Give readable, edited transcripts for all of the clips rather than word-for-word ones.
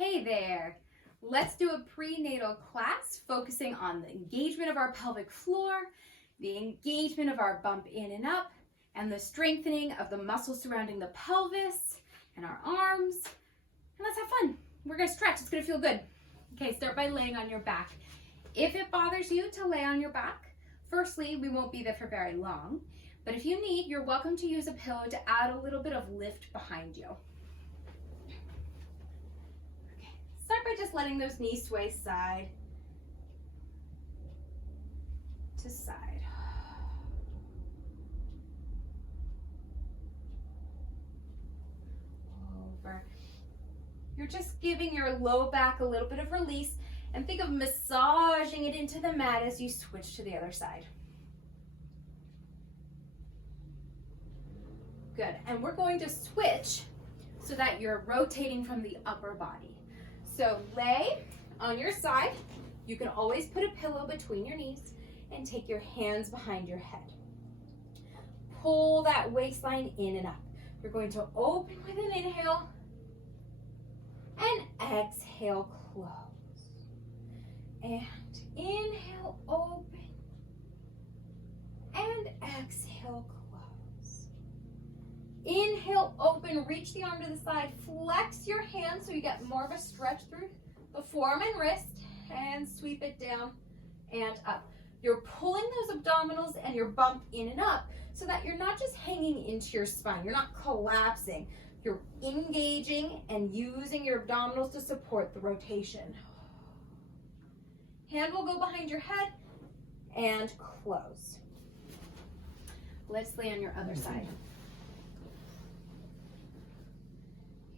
Hey there! Let's do a prenatal class focusing on the engagement of our pelvic floor, the engagement of our bump in and up, and the strengthening of the muscles surrounding the pelvis and our arms. And let's have fun. We're gonna stretch, it's gonna feel good. Okay, start by laying on your back. If it bothers you to lay on your back, firstly, we won't be there for very long, but if you need, you're welcome to use a pillow to add a little bit of lift behind you. Start by just letting those knees sway side to side. Over. You're just giving your low back a little bit of release, and think of massaging it into the mat as you switch to the other side. Good, and we're going to switch so that you're rotating from the upper body. So lay on your side. You can always put a pillow between your knees and take your hands behind your head. Pull that waistline in and up. You're going to open with an inhale and exhale, close. And inhale, open, and exhale, close. Inhale, open, reach the arm to the side, flex your hands so you get more of a stretch through the forearm and wrist, and sweep it down and up. You're pulling those abdominals and your bump in and up so that you're not just hanging into your spine, you're not collapsing. You're engaging and using your abdominals to support the rotation. Hand will go behind your head and close. Let's lay on your other side.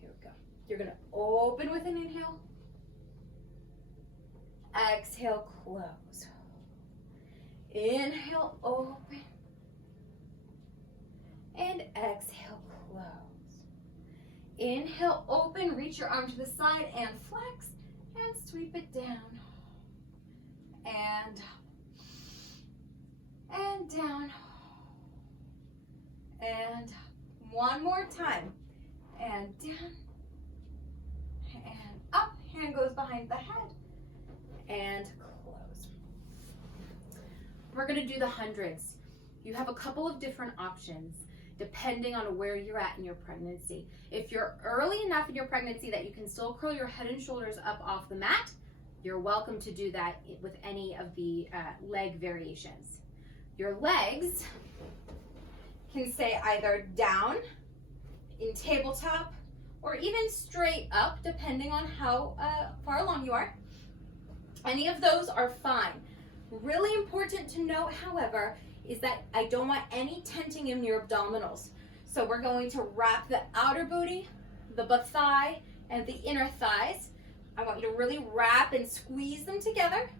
Here we go. You're going to open with an inhale. Exhale, close. Inhale, open. And exhale, close. Inhale, open, reach your arm to the side and flex and sweep it down. And up. And down. And one more time. And down. And up. Hand goes behind the head. And close. We're going to do the hundreds. You have a couple of different options depending on where you're at in your pregnancy. If you're early enough in your pregnancy that you can still curl your head and shoulders up off the mat, you're welcome to do that with any of the leg variations. Your legs can stay either down in tabletop or even straight up depending on how far along you are. Any of those are fine. Really important to note, however, is that I don't want any tenting in your abdominals. So we're going to wrap the outer booty, the butt thigh, and the inner thighs. I want you to really wrap and squeeze them together.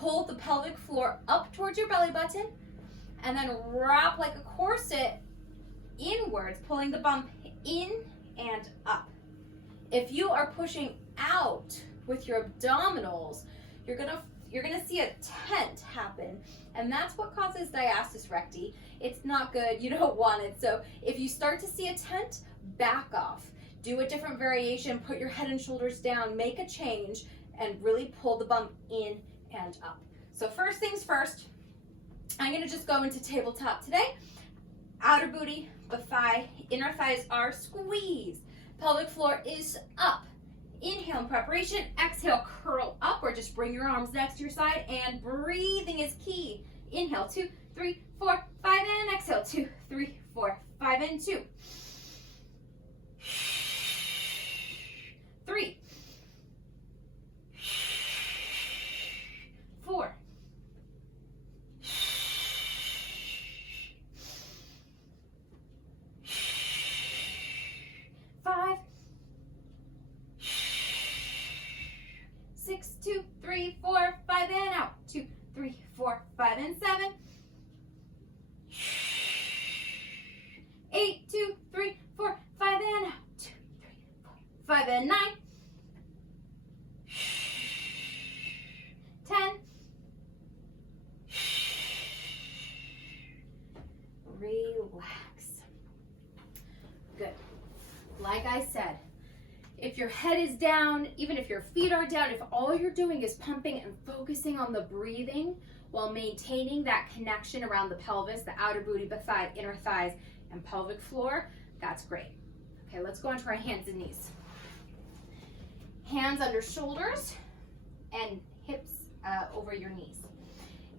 Pull the pelvic floor up towards your belly button, and then wrap like a corset inwards, pulling the bump in and up. If you are pushing out with your abdominals, you're gonna see a tent happen, and that's what causes diastasis recti. It's not good, you don't want it. So if you start to see a tent, back off. Do a different variation, put your head and shoulders down, make a change, and really pull the bump in and up. So first things first, I'm gonna just go into tabletop today. Outer booty, the thigh, inner thighs are squeezed. Pelvic floor is up. Inhale in preparation, exhale, curl up, or just bring your arms next to your side, and breathing is key. Inhale, 2, 3, 4, 5, and exhale, 2, 3, 4, 5, and 2. 3, 4, 5, 6, 2, 3, 4, 5, and out. 2, 3, 4, 5, and 7. 8, 2, 3, 4, 5, and out. 2, 3, 4, 5, and 9. 10. Relax. Good. Like I said, if your head is down, even if your feet are down, if all you're doing is pumping and focusing on the breathing while maintaining that connection around the pelvis, the outer booty, thigh, inner thighs, and pelvic floor, that's great. Okay, let's go onto our hands and knees. Hands under shoulders and hips over your knees.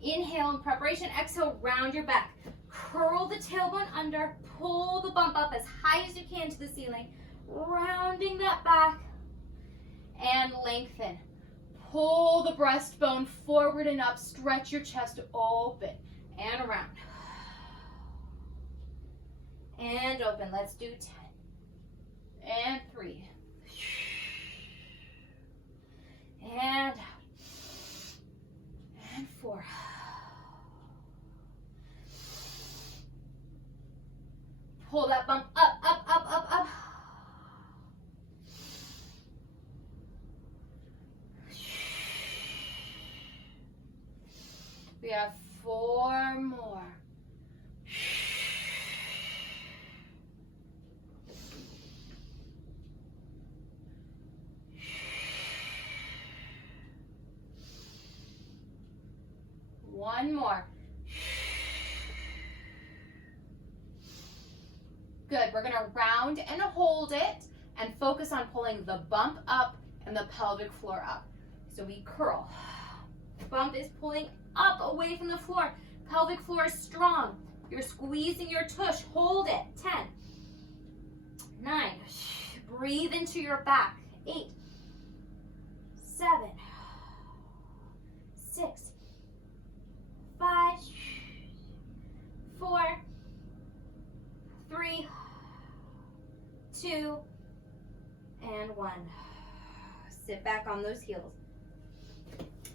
Inhale in preparation, exhale, round your back. Curl the tailbone under, pull the bump up as high as you can to the ceiling, rounding that back, and lengthen. Pull the breastbone forward and up, stretch your chest open, and around. And open, let's do 10, and 3, and out, and 4. Pull that bump up, up, up, up, up. We have 4 more. One more. Good, we're gonna round and hold it and focus on pulling the bump up and the pelvic floor up. So we curl. Bump is pulling up away from the floor. Pelvic floor is strong. You're squeezing your tush. Hold it. 10, 9. Breathe into your back. 8, 7, 6, 5, 4, 3, 2, and 1. Sit back on those heels.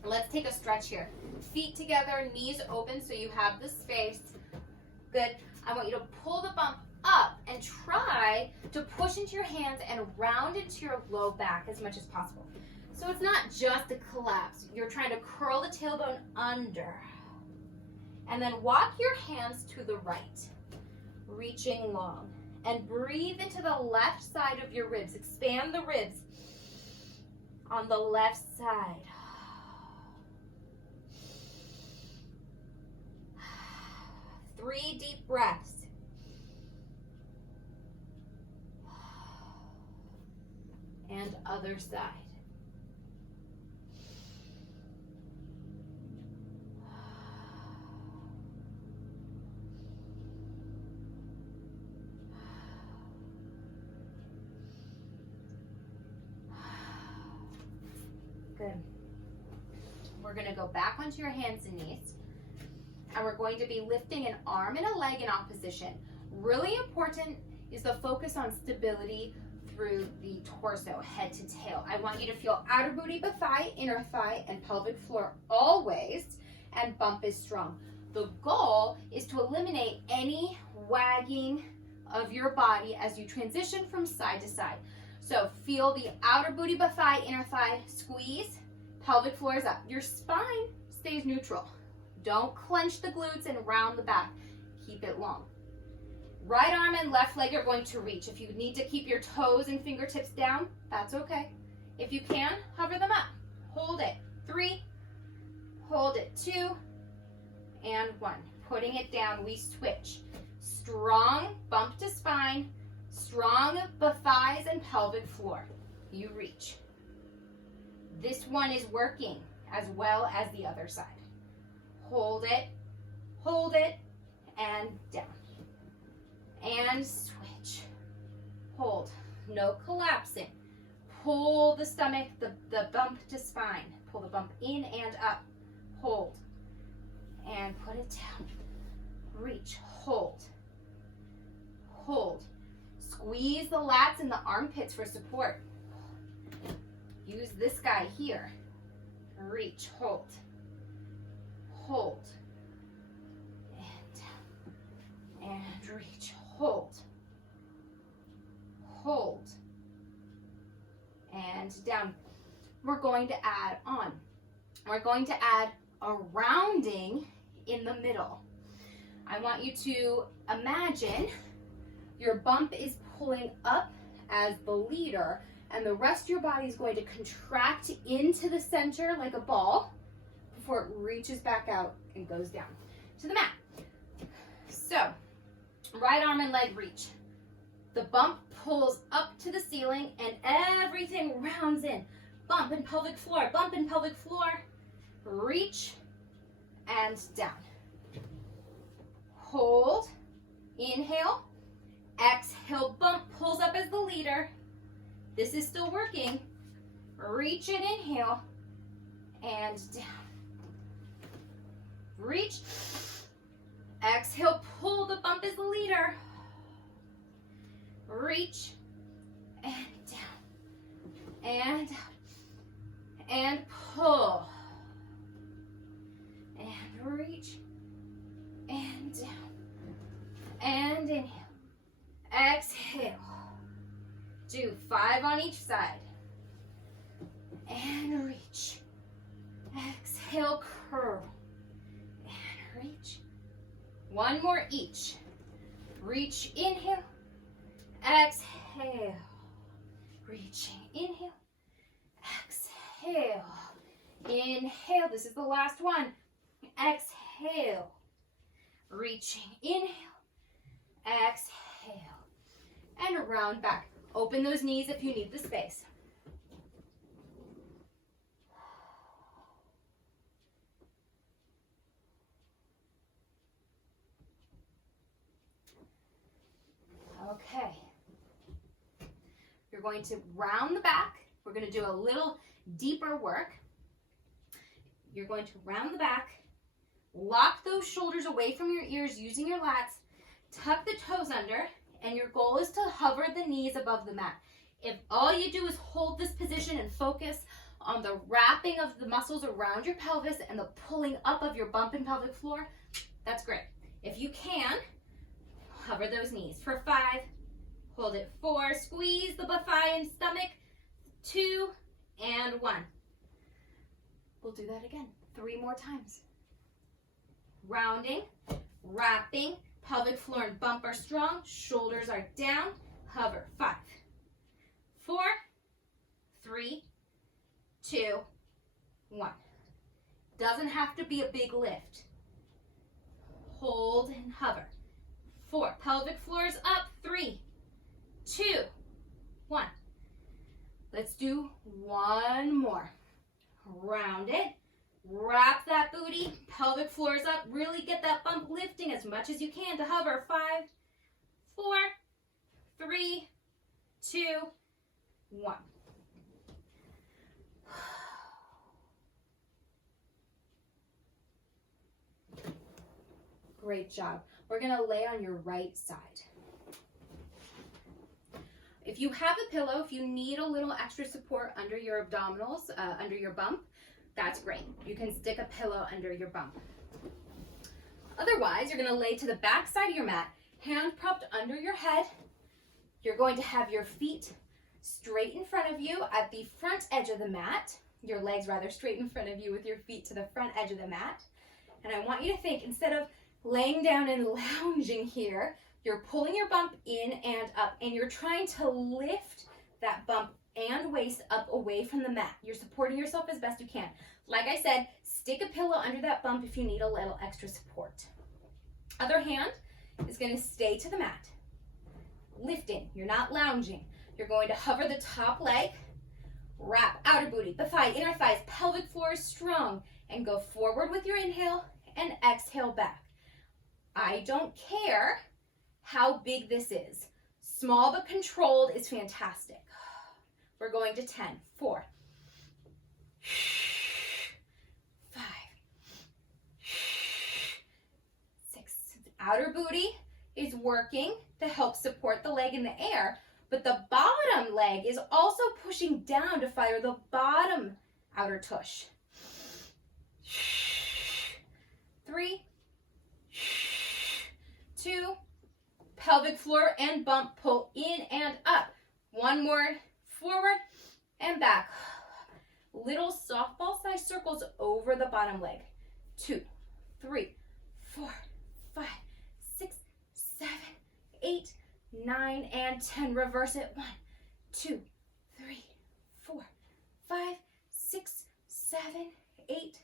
Let's take a stretch here. Feet together, knees open so you have the space. Good. I want you to pull the bump up and try to push into your hands and round into your low back as much as possible. So it's not just a collapse. You're trying to curl the tailbone under. And then walk your hands to the right, reaching long. And breathe into the left side of your ribs. Expand the ribs on the left side. 3 deep breaths. And other side. Good. We're going to go back onto your hands and knees. And we're going to be lifting an arm and a leg in opposition. Really important is the focus on stability through the torso, head to tail. I want you to feel outer booty, thigh, inner thigh, and pelvic floor always, and bump is strong. The goal is to eliminate any wagging of your body as you transition from side to side. So feel the outer booty, thigh, inner thigh, squeeze, pelvic floor is up. Your spine stays neutral. Don't clench the glutes and round the back. Keep it long. Right arm and left leg are going to reach. If you need to keep your toes and fingertips down, that's okay. If you can, hover them up. Hold it. 3, hold it. 2, and 1. Putting it down, we switch. Strong bump to spine, strong thighs and pelvic floor. You reach. This one is working as well as the other side. Hold it, and down. And switch. Hold. No collapsing. Pull the stomach, the bump to spine. Pull the bump in and up. Hold. And put it down. Reach. Hold. Hold. Squeeze the lats and the armpits for support. Use this guy here. Reach. Hold. Hold. And down. And reach. Hold. Hold. And down. We're going to add on. We're going to add a rounding in the middle. I want you to imagine your bump is pulling up as the leader And the rest of your body is going to contract into the center like a ball before it reaches back out and goes down to the mat. So, right arm and leg reach. The bump pulls up to the ceiling and everything rounds in. Bump and pelvic floor, bump and pelvic floor. Reach and down. Hold, inhale, exhale, bump, pulls up as the leader. This is still working. Reach and inhale, and down. Reach, exhale, pull, the bump as the leader. Reach, and down, and out, and pull, and reach, and down, and inhale, exhale. Do 5 on each side. And reach. Exhale, curl. And reach. 1 more each. Reach, inhale. Exhale. Reaching, inhale. Exhale. Inhale. This is the last one. Exhale. Reaching, inhale. Exhale. And round back. Open those knees if you need the space. Okay. You're going to round the back. We're going to do a little deeper work. You're going to round the back, lock those shoulders away from your ears using your lats, tuck the toes under, and your goal is to hover the knees above the mat. If all you do is hold this position and focus on the wrapping of the muscles around your pelvis and the pulling up of your bump and pelvic floor, that's great. If you can, hover those knees for 5, hold it 4, squeeze the thigh and stomach, 2, and 1. We'll do that again 3 more times. Rounding, wrapping, pelvic floor and bump are strong, shoulders are down, hover. 5, 4, 3, 2, 1. Doesn't have to be a big lift. Hold and hover. 4, pelvic floor is up. 3, 2, 1. Let's do 1 more. Round it. Wrap that booty, pelvic floor is up, really get that bump lifting as much as you can to hover. 5, 4, 3, 2, 1. Great job. We're gonna lay on your right side. If you have a pillow, if you need a little extra support under your abdominals, under your bump, that's great. You can stick a pillow under your bump. Otherwise, you're going to lay to the back side of your mat, hand propped under your head. You're going to have your feet straight in front of you at the front edge of the mat. Your legs rather straight in front of you with your feet to the front edge of the mat. And I want you to think, instead of laying down and lounging here, you're pulling your bump in and up, and you're trying to lift that bump and waist up away from the mat. You're supporting yourself as best you can. Like I said, stick a pillow under that bump if you need a little extra support. Other hand is going to stay to the mat. Lifting, you're not lounging. You're going to hover the top leg, wrap outer booty, the thigh, inner thighs, pelvic floor is strong, and go forward with your inhale and exhale back. I don't care how big this is. Small but controlled is fantastic. We're going to 10, 4, 5, 6. Outer booty is working to help support the leg in the air, but the bottom leg is also pushing down to fire the bottom outer tush. 3, 2, pelvic floor and bump, pull in and up. 1 more. Forward and back. Little softball size circles over the bottom leg. 2, 3, 4, 5, 6, 7, 8, 9, and 10. Reverse it. 1, 2, 3, 4, 5, 6, 7, 8,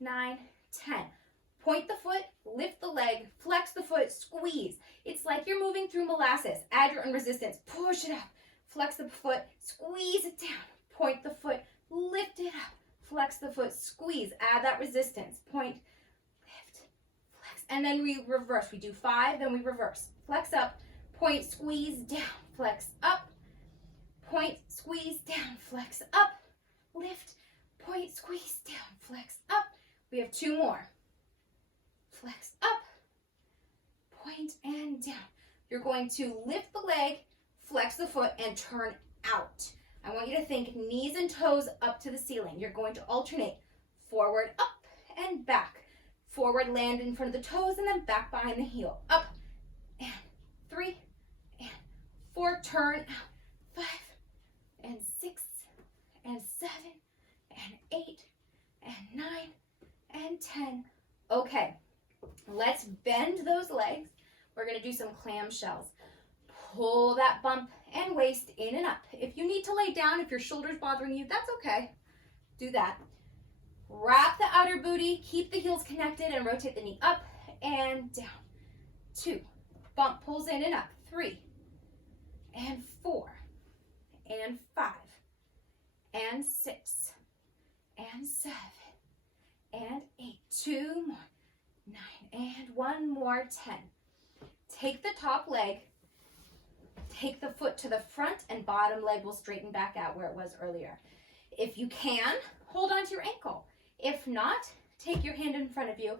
9, 10. Point the foot, lift the leg, flex the foot, squeeze. It's like you're moving through molasses. Add your own resistance. Push it up. Flex the foot, squeeze it down. Point the foot, lift it up. Flex the foot, squeeze. Add that resistance. Point, lift, flex. And then we reverse. We do 5, then we reverse. Flex up, point, squeeze down. Flex up, point, squeeze down. Flex up, lift, point, squeeze down. Flex up. We have 2 more. Flex up, point, and down. You're going to lift the leg, flex the foot, and turn out. I want you to think knees and toes up to the ceiling. You're going to alternate forward, up, and back. Forward, land in front of the toes, and then back behind the heel. Up, and 3, and 4, turn out. 5, and 6, and 7, and 8, and 9, and 10. Okay. Let's bend those legs. We're going to do some clam shells. Pull that bump and waist in and up. If you need to lay down, if your shoulder's bothering you, that's okay. Do that. Wrap the outer booty, keep the heels connected, and rotate the knee up and down. 2. Bump pulls in and up. 3, and 4, and 5, and 6, and 7, and 8. 2 more. 9, and 1 more. 10. Take the top leg, take the foot to the front, and bottom leg will straighten back out where it was earlier. If you can, hold on to your ankle. If not, take your hand in front of you.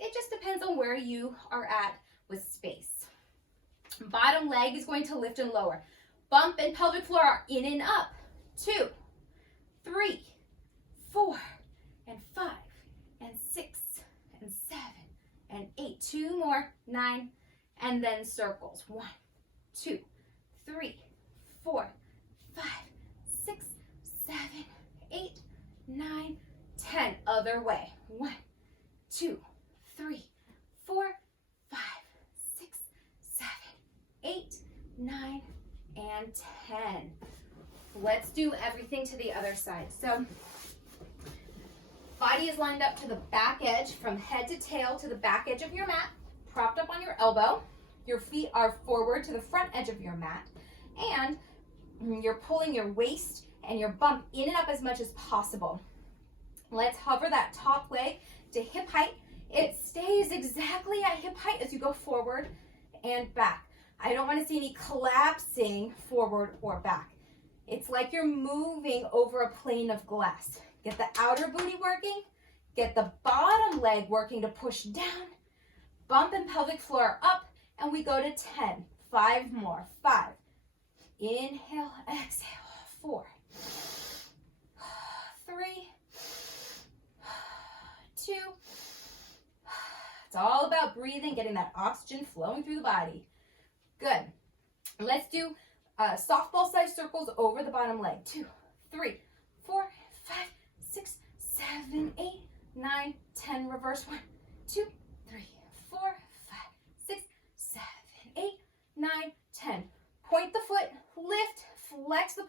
It just depends on where you are at with space. Bottom leg is going to lift and lower. Bump and pelvic floor are in and up. 2, 3, 4, and 5, and 6, and 7, and 8. 2 more. 9, and then circles. 1, 2, 3, 4, 5, 6, 7, 8, 9, 10. Other way. 1, 2, 3, 4, 5, 6, 7, 8, 9, and 10. Let's do everything to the other side. So body is lined up to the back edge, from head to tail to the back edge of your mat, propped up on your elbow. Your feet are forward to the front edge of your mat, and you're pulling your waist and your bump in and up as much as possible. Let's hover that top leg to hip height. It stays exactly at hip height as you go forward and back. I don't want to see any collapsing forward or back. It's like you're moving over a plane of glass. Get the outer booty working, get the bottom leg working to push down, bump and pelvic floor up, and we go to 10. 5 more. 5. Inhale, exhale. 4, 3, 2. It's all about breathing, getting that oxygen flowing through the body. Good. Let's do softball-sized circles over the bottom leg. 2, 3, 4, 5, 6, 7, 8, 9, 10. Reverse. 1, 2, 3, 4, 5, 6, 7, 8, 9, 10. Point the foot, lift, flex the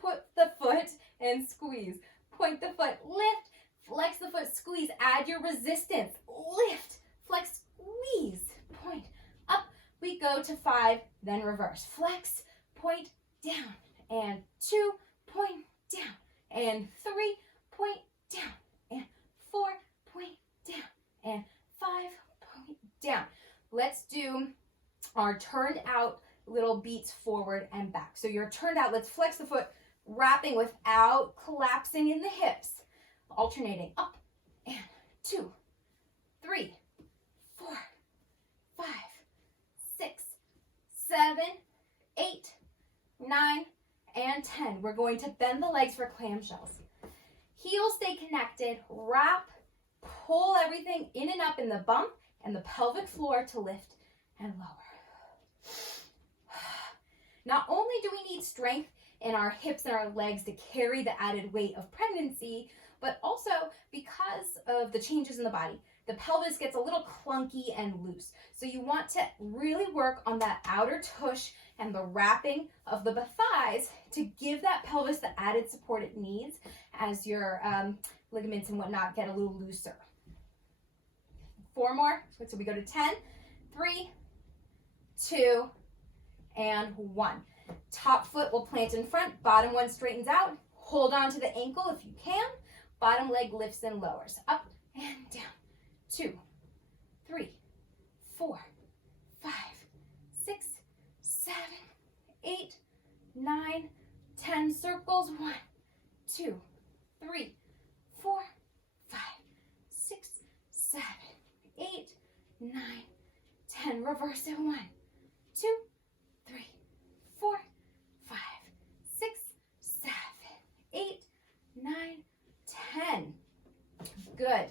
foot, and squeeze. Point the foot, lift, flex the foot, squeeze. Add your resistance. Lift, flex, squeeze. Point up. We go to 5, then reverse. Flex, point, down, and 2, point, down, and 3, point, down, and 4, point, down, and 5, point, down. Let's do our turned out little beats forward and back. So you're turned out. Let's flex the foot, wrapping without collapsing in the hips. Alternating up and 2, 3, 4, 5, 6, 7, 8, 9, and 10. We're going to bend the legs for clam shells. Heels stay connected. Wrap, pull everything in and up in the bump and the pelvic floor to lift and lower. Not only do we need strength in our hips and our legs to carry the added weight of pregnancy, but also because of the changes in the body. the pelvis gets a little clunky and loose. So you want to really work on that outer tush and the wrapping of the thighs to give that pelvis the added support it needs as your ligaments and whatnot get a little looser. 4 more. So we go to 10, 3, 2, and 1. Top foot will plant in front, bottom one straightens out. Hold on to the ankle if you can. Bottom leg lifts and lowers. Up and down. 2, 3, 4, 5, 6, 7, 8, 9, 10 circles. 1, 2, 3, 4, 5, 6, 7, 8, 9, 10. Reverse it. 1, 2, 3, 4, 5, 6, 7, 8, 9, 10. Good.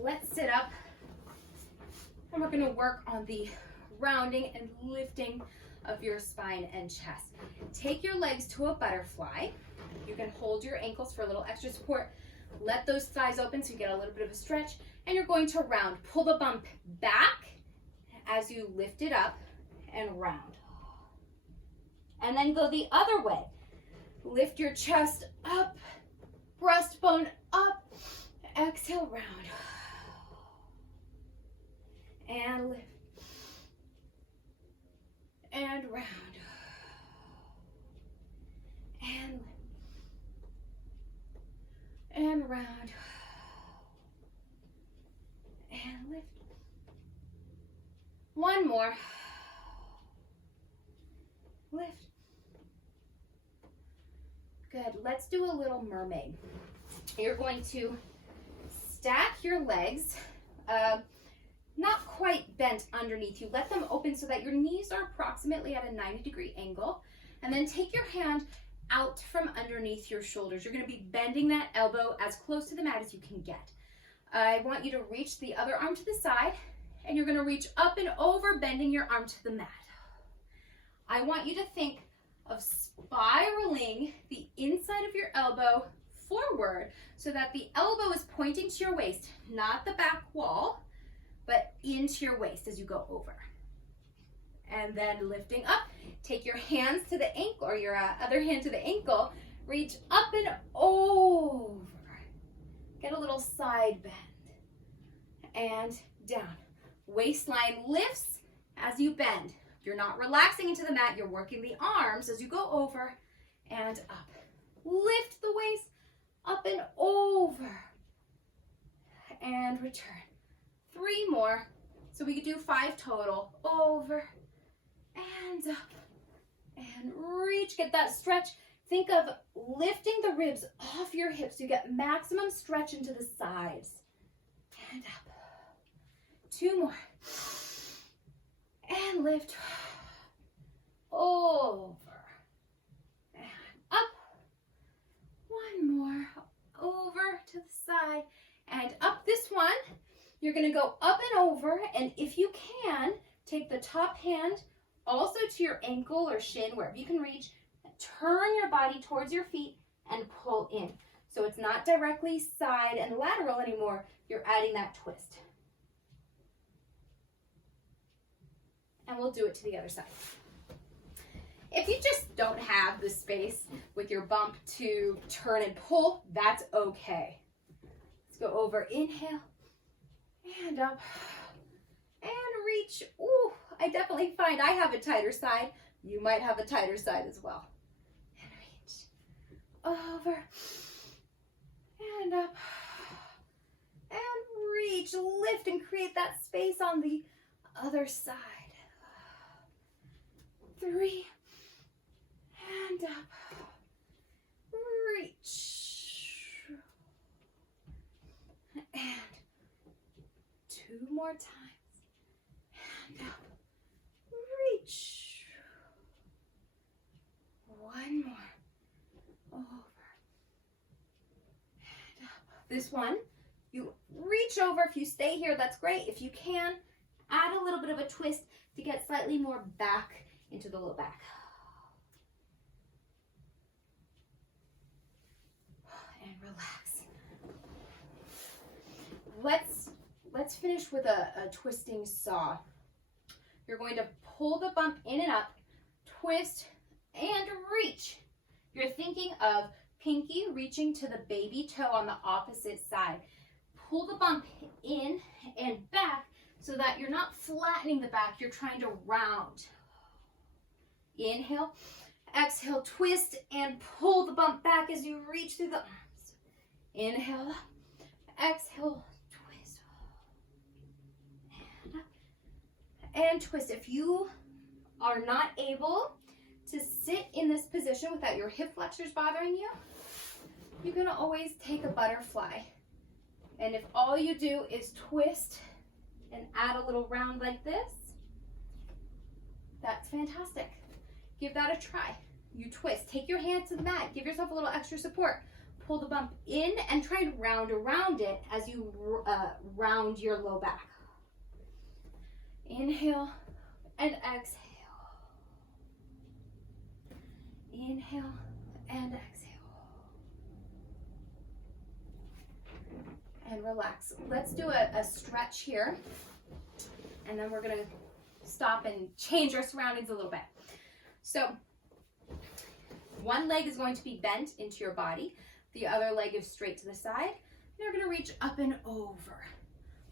Let's sit up, and we're going to work on the rounding and lifting of your spine and chest. Take your legs to a butterfly. You can hold your ankles for a little extra support. Let those thighs open so you get a little bit of a stretch, and you're going to round. Pull the bump back as you lift it up and round. And then go the other way. Lift your chest up, breastbone up, exhale, round. And lift. And round. And lift. And round. And lift. One more. Lift. Good. Let's do a little mermaid. You're going to stack your legs, not quite bent underneath you. Let them open so that your knees are approximately at a 90-degree angle. And then take your hand out from underneath your shoulders. You're going to be bending that elbow as close to the mat as you can get. I want you to reach the other arm to the side, and you're going to reach up and over, bending your arm to the mat. I want you to think of spiraling the inside of your elbow forward so that the elbow is pointing to your waist, not the back wall, but into your waist as you go over. And then lifting up, take your hands to the ankle, or your other hand to the ankle, reach up and over. Get a little side bend. And down. Waistline lifts as you bend. You're not relaxing into the mat, you're working the arms as you go over and up. Lift the waist up and over. And return. 3 more. So we could do 5 total. Over and up. And reach, get that stretch. Think of lifting the ribs off your hips. You get maximum stretch into the sides. And up. 2 more. And lift. Over. And up. 1 more. Over to the side. And up. This one, you're going to go up and over. And if you can, take the top hand also to your ankle or shin, wherever you can reach. Turn your body towards your feet and pull in. So it's not directly side and lateral anymore. You're adding that twist. And we'll do it to the other side. If you just don't have the space with your bump to turn and pull, that's okay. Let's go over. Inhale and up and reach. Ooh, I definitely find I have a tighter side. You might have a tighter side as well. And reach over and up and reach. Lift and create that space on the other side. 3 and up. Reach. And 2 more times. And up. Reach. 1 more. Over. And up. This one, you reach over. If you stay here, that's great. If you can, add a little bit of a twist to get slightly more back into the low back. And relax. let's finish with a twisting saw. You're going to pull the bump in and up, twist and reach. You're thinking of pinky reaching to the baby toe on the opposite side. Pull the bump in and back so that you're not flattening the back, you're trying to round. Inhale, exhale, twist and pull the bump back as you reach through the arms. Inhale, exhale, twist, and up, and twist. If you are not able to sit in this position without your hip flexors bothering you, you can always take a butterfly. And if all you do is twist and add a little round like this, that's fantastic. Give that a try. You twist, take your hand to the mat, give yourself a little extra support. Pull the bump in and try and round around it as you round your low back. Inhale and exhale. Inhale and exhale. And relax. Let's do a stretch here. And then we're going to stop and change our surroundings a little bit. So one leg is going to be bent into your body. The other leg is straight to the side. And you're going to reach up and over.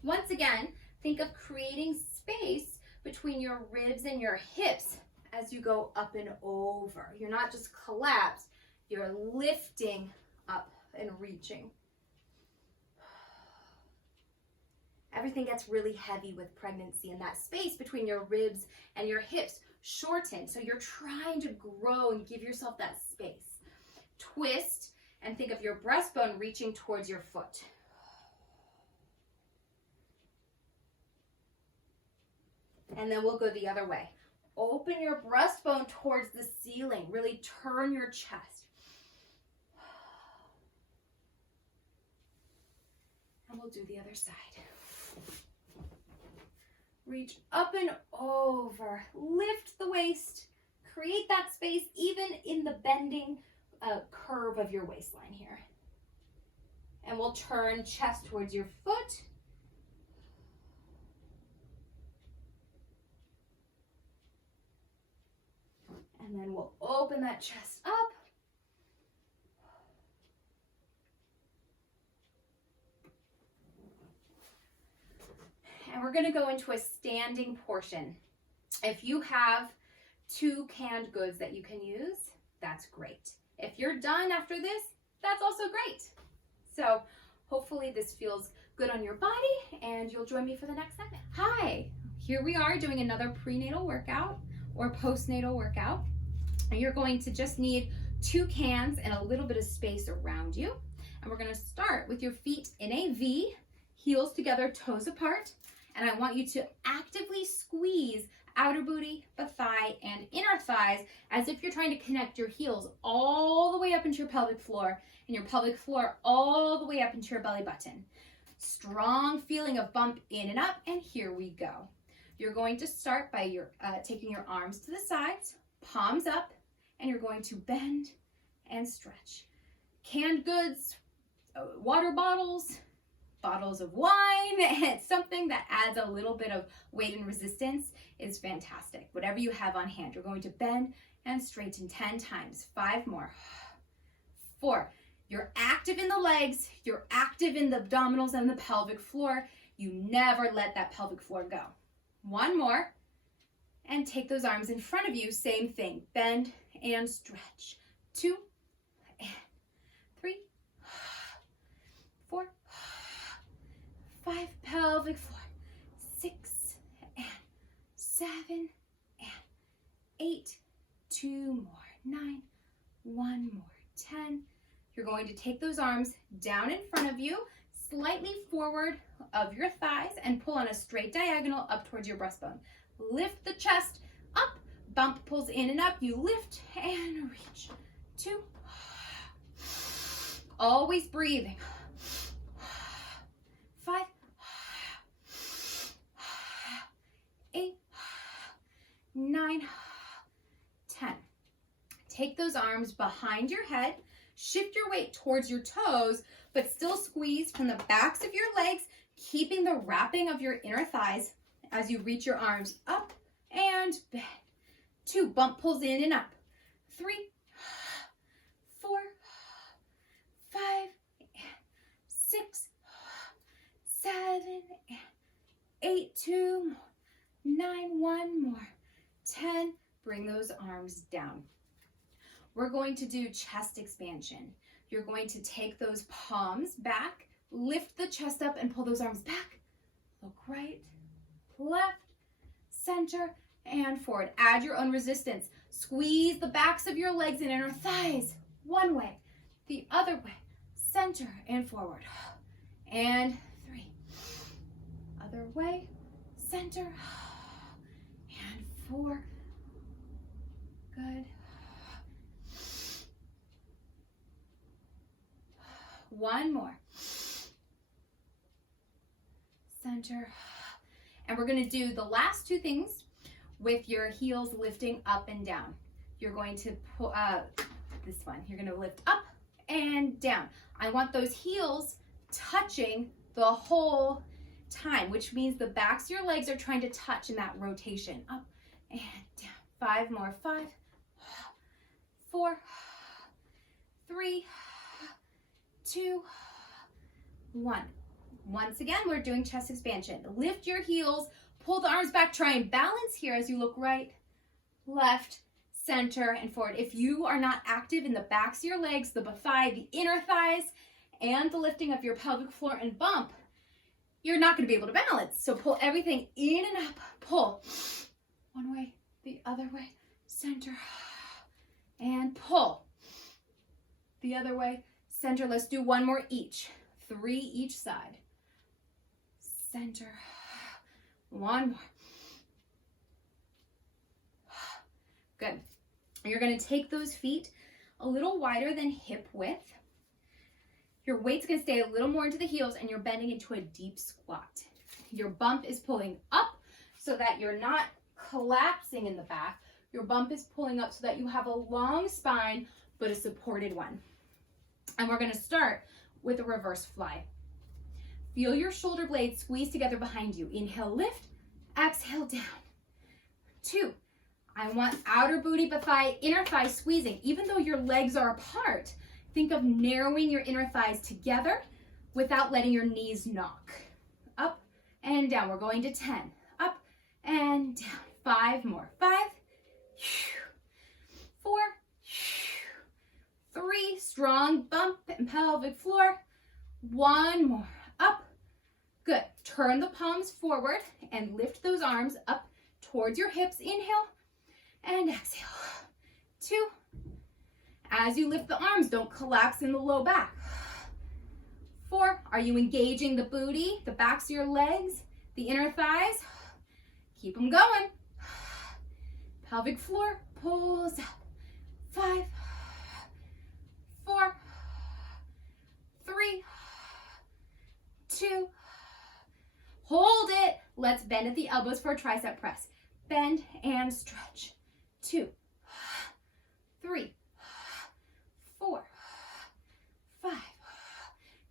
Once again, think of creating space between your ribs and your hips as you go up and over. You're not just collapsed, you're lifting up and reaching. Everything gets really heavy with pregnancy, and that space between your ribs and your hips shorten. So you're trying to grow and give yourself that space. Twist and think of your breastbone reaching towards your foot. And then we'll go the other way. Open your breastbone towards the ceiling. Really turn your chest. And we'll do the other side. Reach up and over. Lift the waist. Create that space even in the bending curve of your waistline here. And we'll turn chest towards your foot. And then we'll open that chest up. And we're going to go into a standing portion. If you have 2 canned goods that you can use, that's great. If you're done after this, that's also great. So hopefully this feels good on your body and you'll join me for the next segment. Hi, here we are doing another prenatal workout or postnatal workout. And you're going to just need 2 cans and a little bit of space around you. And we're going to start with your feet in a V, heels together, toes apart. And I want you to actively squeeze outer booty, thigh, and inner thighs as if you're trying to connect your heels all the way up into your pelvic floor and your pelvic floor all the way up into your belly button. Strong feeling of bump in and up, and here we go. You're going to start by taking your arms to the sides, palms up, and you're going to bend and stretch. Canned goods, water bottles, bottles of wine, and something that adds a little bit of weight and resistance is fantastic. Whatever you have on hand, you're going to bend and straighten 10 times. 5 more. 4. You're active in the legs, you're active in the abdominals and the pelvic floor. You never let that pelvic floor go. 1 more. And take those arms in front of you, same thing. Bend and stretch. 2 and 3, 4, 5, pelvic floor, 6 and 7 and 8, 2 more, 9, 1 more, 10. You're going to take those arms down in front of you, slightly forward of your thighs, and pull on a straight diagonal up towards your breastbone. Lift the chest up, bump pulls in and up, you lift and reach. 2, always breathing. 5, 8, 9, 10. Take those arms behind your head, shift your weight towards your toes, but still squeeze from the backs of your legs keeping the wrapping of your inner thighs as you reach your arms up and bend. 2, bump pulls in and up. 3, 4, 5, 6, 7, 8, 2 more, 9, 1 more, 10. Bring those arms down. We're going to do chest expansion. You're going to take those palms back, lift the chest up and pull those arms back. Look right, left, center, and forward. Add your own resistance. Squeeze the backs of your legs and inner thighs. One way, the other way, center and forward. And 3. Other way, center, and 4. Good. 1 more. Center. And we're going to do the last 2 things with your heels lifting up and down. You're going to pull this one. You're going to lift up and down. I want those heels touching the whole time, which means the backs of your legs are trying to touch in that rotation. Up and down. 5 more. 5, 4, 3, 2, 1. Once again, we're doing chest expansion. Lift your heels, pull the arms back, try and balance here as you look right, left, center, and forward. If you are not active in the backs of your legs, the thigh, the inner thighs, and the lifting of your pelvic floor and bump, you're not going to be able to balance. So pull everything in and up, pull. One way, the other way, center, and pull. The other way, center. Let's do 1 more each. 3 each side. Center. 1 more. Good. You're going to take those feet a little wider than hip width. Your weight's going to stay a little more into the heels and you're bending into a deep squat. Your bump is pulling up so that you're not collapsing in the back. Your bump is pulling up so that you have a long spine but a supported one. And we're going to start with a reverse fly. Feel your shoulder blades squeeze together behind you. Inhale, lift. Exhale, down. 2. I want outer booty, but thigh, inner thigh squeezing. Even though your legs are apart, think of narrowing your inner thighs together without letting your knees knock. Up and down. We're going to 10. Up and down. 5 more. 5, 4, 3. Strong bump and pelvic floor. 1 more. Up. Good. Turn the palms forward and lift those arms up towards your hips. Inhale and exhale. 2. As you lift the arms, don't collapse in the low back. 4. Are you engaging the booty, the backs of your legs, the inner thighs? Keep them going. Pelvic floor pulls up. 5, 4, 3, 2. Hold it. Let's bend at the elbows for a tricep press. Bend and stretch. 2, 3, 4, 5.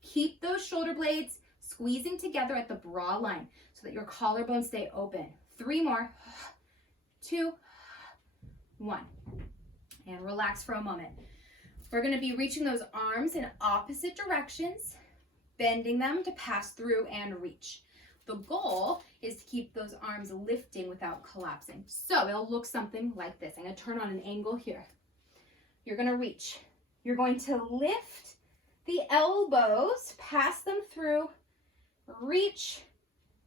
Keep those shoulder blades squeezing together at the bra line so that your collarbones stay open. 3 more. 2, 1. And relax for a moment. We're going to be reaching those arms in opposite directions, bending them to pass through and reach. The goal is to keep those arms lifting without collapsing. So it'll look something like this. I'm going to turn on an angle here. You're going to reach. You're going to lift the elbows, pass them through, reach,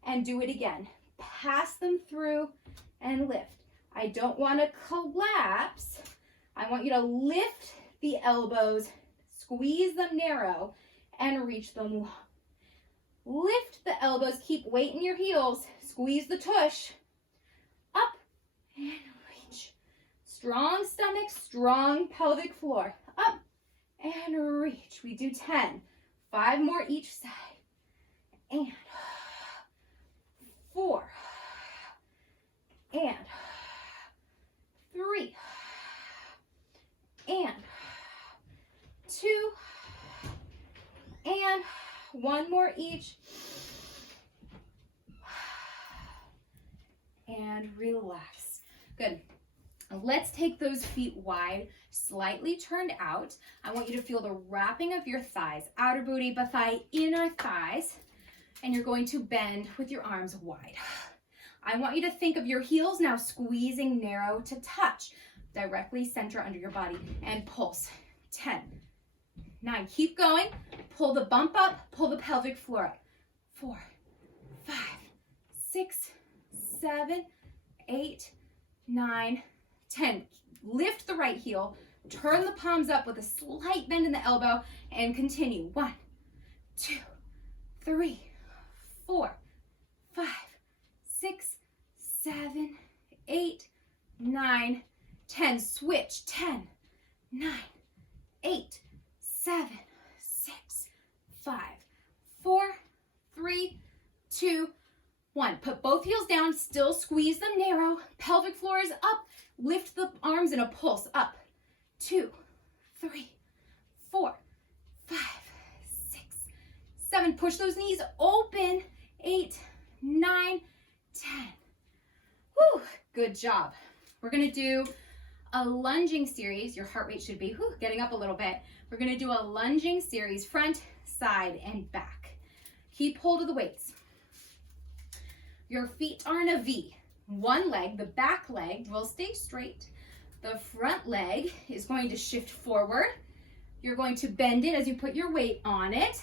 and do it again. Pass them through and lift. I don't want to collapse. I want you to lift the elbows, squeeze them narrow, and reach them long. Lift the elbows, keep weight in your heels, squeeze the tush, up and reach. Strong stomach, strong pelvic floor, up and reach. We do 10, 5 more each side, and 4, and 3, and 2, and 1 more each, and relax. Good. Let's take those feet wide, slightly turned out. I want you to feel the wrapping of your thighs, outer booty, but thigh, inner thighs, and you're going to bend with your arms wide. I want you to think of your heels now squeezing narrow to touch, directly center under your body, and pulse. 10, 9, keep going. Pull the bump up, pull the pelvic floor up. 4, 5, 6, 7, 8, 9, 10. Lift the right heel, turn the palms up with a slight bend in the elbow, and continue. 1, 2, 3, 4, 5, 6, 7, 8, 9, 10. Switch. 10, 9, 8, 7, 6, 5, 4, 3, 2, 1. Put both heels down, still squeeze them narrow. Pelvic floor is up. Lift the arms in a pulse. Up. 2, 3, 4, 5, 6, 7. Push those knees open. 8, 9, 10. Whew, good job. We're going to do a lunging series. Your heart rate should be getting up a little bit. We're going to do a lunging series, front, side, and back. Keep hold of the weights. Your feet are in a V. One leg, the back leg, will stay straight. The front leg is going to shift forward. You're going to bend it as you put your weight on it.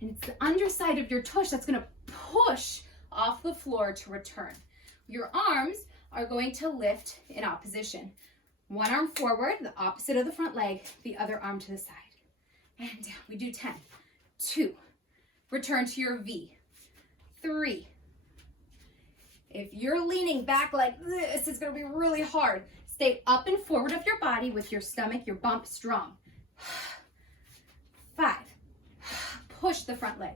And it's the underside of your tush that's going to push off the floor to return. Your arms are going to lift in opposition. One arm forward, the opposite of the front leg, the other arm to the side. And down. We do 10. 2. Return to your V. 3. If you're leaning back like this, it's going to be really hard. Stay up and forward of your body with your stomach, your bump strong. 5. Push the front leg.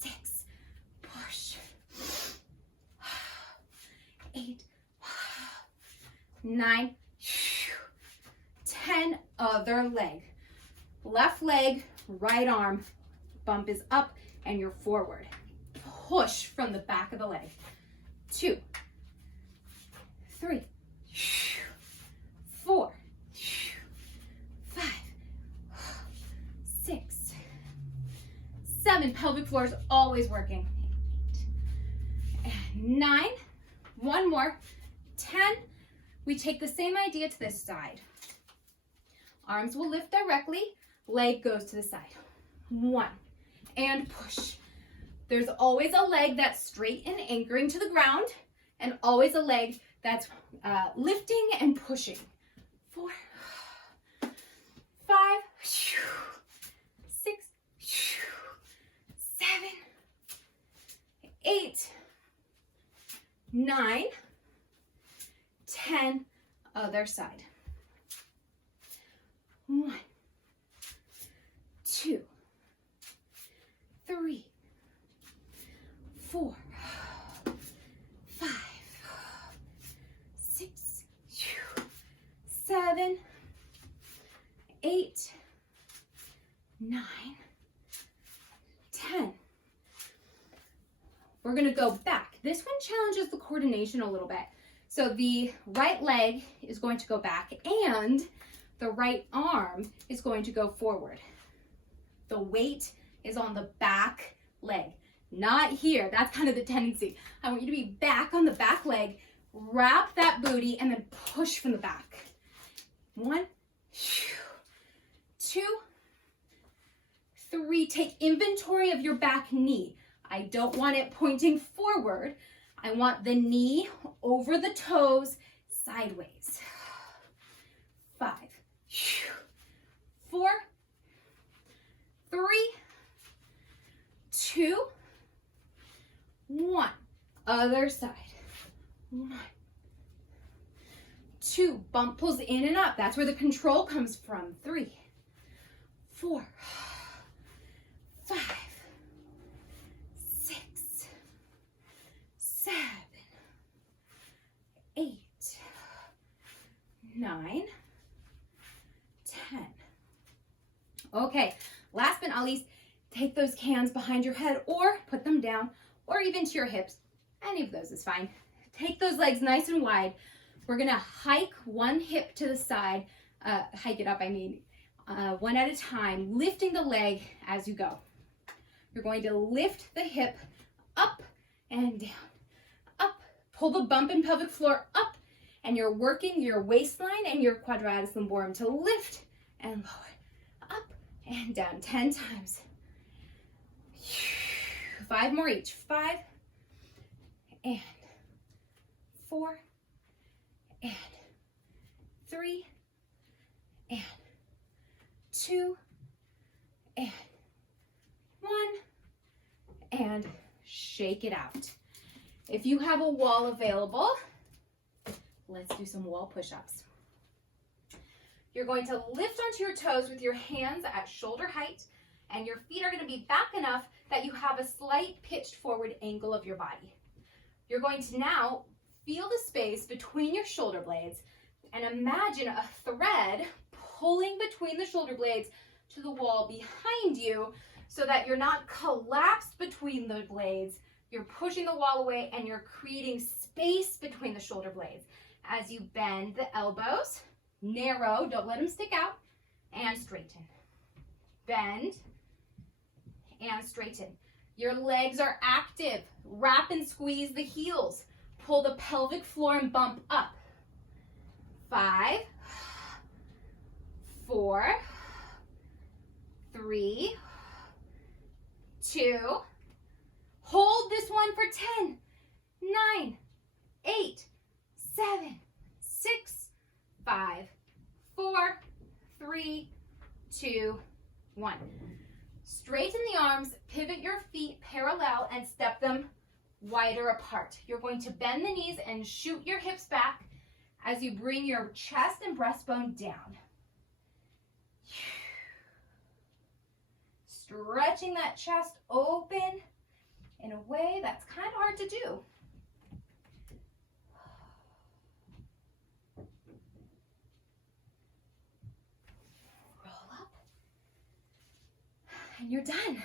6. Push. 8. 9. 10. Other leg. Left leg, right arm. Bump is up and you're forward. Push from the back of the leg. 2, 3, 4, 5, 6, 7. Pelvic floor is always working. 8, and 9. One more. 10. We take the same idea to this side. Arms will lift directly. Leg goes to the side. 1. And push. There's always a leg that's straight and anchoring to the ground, and always a leg that's lifting and pushing. 4, 5, 6, 7, 8, 9, 10. Other side. 1, 2, 3, 4, 5, 6, 7, 8, 9, 10. We're going to go back. This one challenges the coordination a little bit. So the right leg is going to go back and the right arm is going to go forward. The weight is on the back leg. Not here. That's kind of the tendency. I want you to be back on the back leg. Wrap that booty and then push from the back. 1, 2, 3. Take inventory of your back knee. I don't want it pointing forward. I want the knee over the toes sideways. 5, 4, 3, 2, 1. Other side. 1, 2. Bump pulls in and up. That's where the control comes from. 3, 4, 5, 6, 7, 8, 9, 10. Okay, last but not least, take those hands behind your head or put them down or even to your hips. Any of those is fine. Take those legs nice and wide. We're gonna hike one hip to the side, hike it up, I mean, one at a time, lifting the leg as you go. You're going to lift the hip up and down, up. Pull the bump in pelvic floor up, and you're working your waistline and your quadratus lumborum to lift and lower, up and down 10 times. 5 more each. 5 and 4 and 3 and 2 and 1 and shake it out. If you have a wall available, let's do some wall push-ups. You're going to lift onto your toes with your hands at shoulder height, and your feet are going to be back enough that you have a slight pitched forward angle of your body. You're going to now feel the space between your shoulder blades and imagine a thread pulling between the shoulder blades to the wall behind you so that you're not collapsed between the blades. You're pushing the wall away and you're creating space between the shoulder blades. As you bend the elbows, narrow, don't let them stick out, and straighten. Bend and straighten. Your legs are active. Wrap and squeeze the heels. Pull the pelvic floor and bump up. 5, 4, 3, 2, hold this one for 10, 9, 8, 7, 6, 5, 4, 3, 2, 1. Straighten the arms, pivot your feet parallel, and step them wider apart. You're going to bend the knees and shoot your hips back as you bring your chest and breastbone down. Stretching that chest open in a way that's kind of hard to do. Roll up. And you're done.